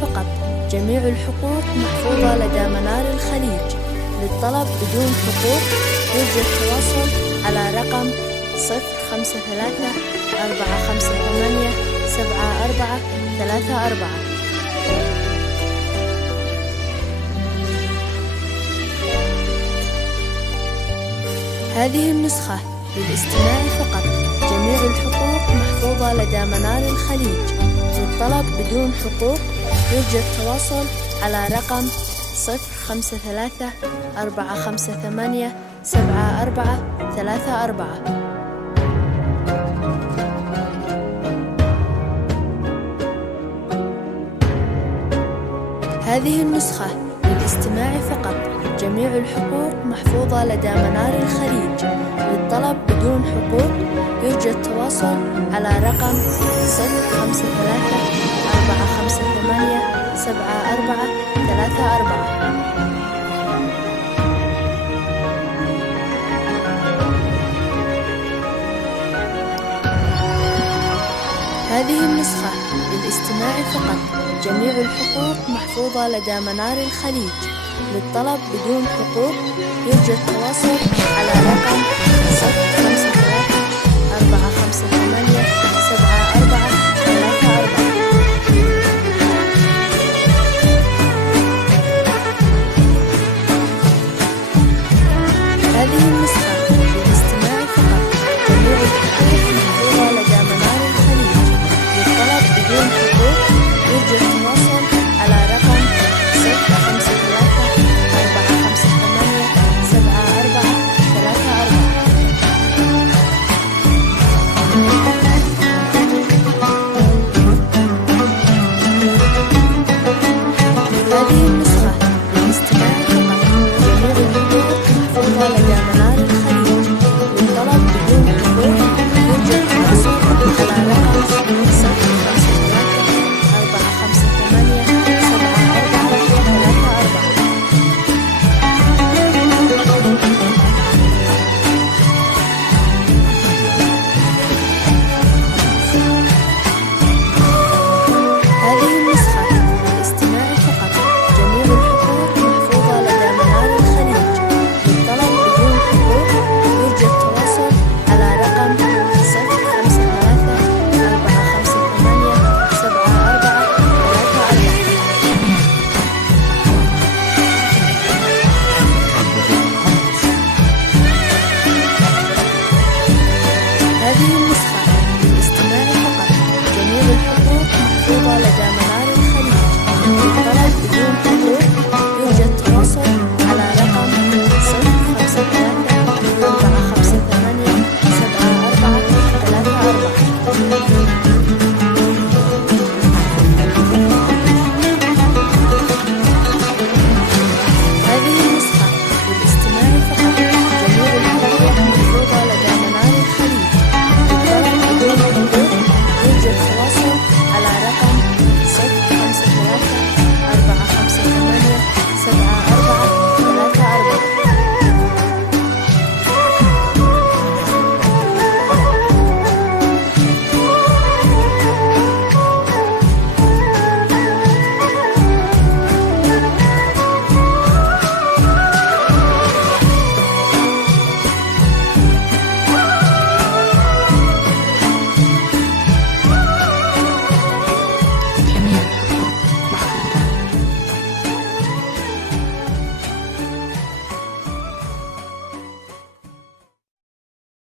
فقط. جميع الحقوق محفوظة لدى منار الخليج. للطلب بدون حقوق يرجى التواصل على رقم 053-458-7434. هذه النسخة للاستماع فقط. جميع الحقوق محفوظة لدى منار الخليج. للطلب بدون حقوق يرجى التواصل على رقم 053-458-7434. هذه النسخة للاستماع فقط. جميع الحقوق محفوظة لدى منار الخليج. للطلب بدون حقوق يرجى التواصل على رقم 053-458-7434. هذه النسخة للاستماع فقط. جميع الحقوق محفوظة لدى منار الخليج. للطلب بدون حقوق يرجى التواصل على رقم 053-458-7434.